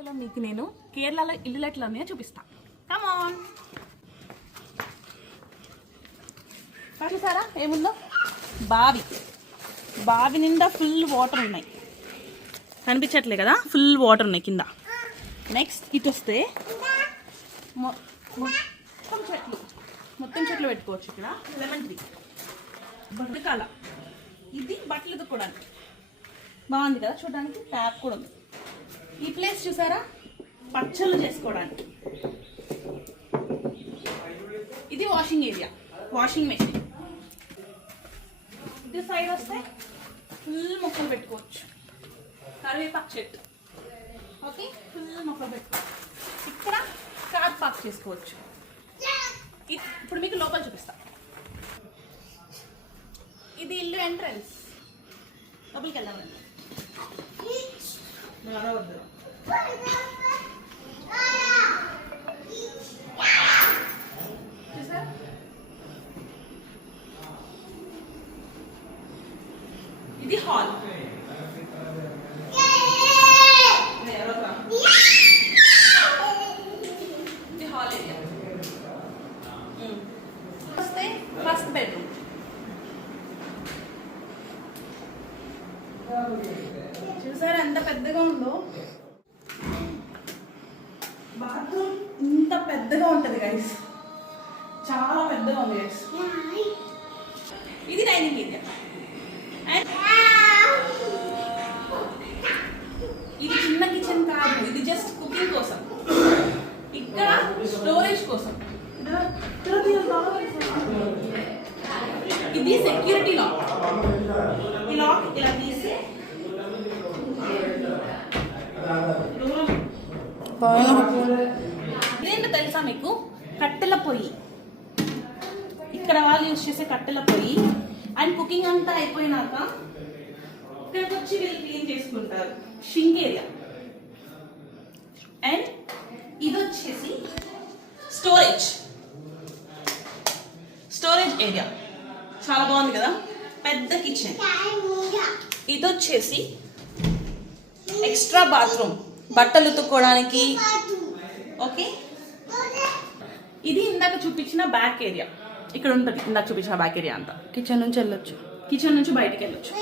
వీడియోలో మీకు నేను కేరళలో ఇల్లు ఎట్లా ఉన్నాయో చూపిస్తా. Come on. చూసారా ఏముందో? బావి నిండా ఫుల్ వాటర్ ఉన్నాయి. కనిపించట్లే కదా, ఫుల్ వాటర్ ఉన్నాయి కింద. నెక్స్ట్ ఇటు వస్తే మొత్తం చెట్లు పెట్టుకోవచ్చు. ఇక్కడ లెమన్ ట్రీ, బతుకాల. ఇది బట్టలు ఉతుక్కోవడానికి బాగుంది కదా చూడడానికి. ట్యాప్ కూడా ఉంది. ఈ ప్లేస్ చూసారా, పచ్చళ్ళు చేసుకోవడానికి. ఇది వాషింగ్ ఏరియా, వాషింగ్ మెషిన్. ఇది సైడ్ వస్తే ఫుల్ మొక్కలు పెట్టుకోవచ్చు. కరివేపాకు చెట్టు. ఓకే, ఫుల్ మొక్కలు పెట్టుకోవచ్చు. ఇక్కడ కార్ పార్క్ చేసుకోవచ్చు. ఇప్పుడు మీకు లోపల చూపిస్తా. ఇది ఇల్లు ఎంట్రన్స్. లోపలికి వెళ్దామండి. ఇది హాల్. ఇది హాల్ ఏరియా. వస్తే ఫస్ట్ బెడ్రూమ్. చూసారా ఎంత పెద్దగా ఉందో. బాత్రూమ్ ఇంత పెద్దగా ఉంటుంది గైస్, చాలా పెద్దగా ఉంది గైస్. ఇది డైనింగ్ ఏరియా. అండ్ ఇది చిన్న కిచెన్ కాదు, ఇది జస్ట్ కుకింగ్ కోసం. ఇక్కడ స్టోరేజ్ కోసం. ఇది సెక్యూరిటీ లాక్. ఈ లాక్ ఇలా తీసి ఇదేంటో తెలుసా మీకు? కట్టెల పొయ్యి. ఇక్కడ వాళ్ళు యూజ్ చేసే కట్టెల పొయ్యి. అండ్ కుకింగ్ అంతా అయిపోయినాక ఇక్కడికి వచ్చి వీళ్ళు క్లీన్ చేసుకుంటారు. Shrink area. అండ్ ఇది వచ్చేసి స్టోరేజ్ ఏరియా. చాలా బాగుంది కదా, పెద్ద కిచెన్. ఇది వచ్చేసి ఎక్స్ట్రా బాత్రూమ్, బట్టలు ఉతుక్కోవడానికి. ఓకే, ఇది ఇందాక చూపించిన బ్యాక్ ఏరియా. ఇక్కడ ఉంటుంది ఇందాక చూపించిన బ్యాక్ ఏరియా అంతా. కిచెన్ నుంచి బయటికి వెళ్ళొచ్చు.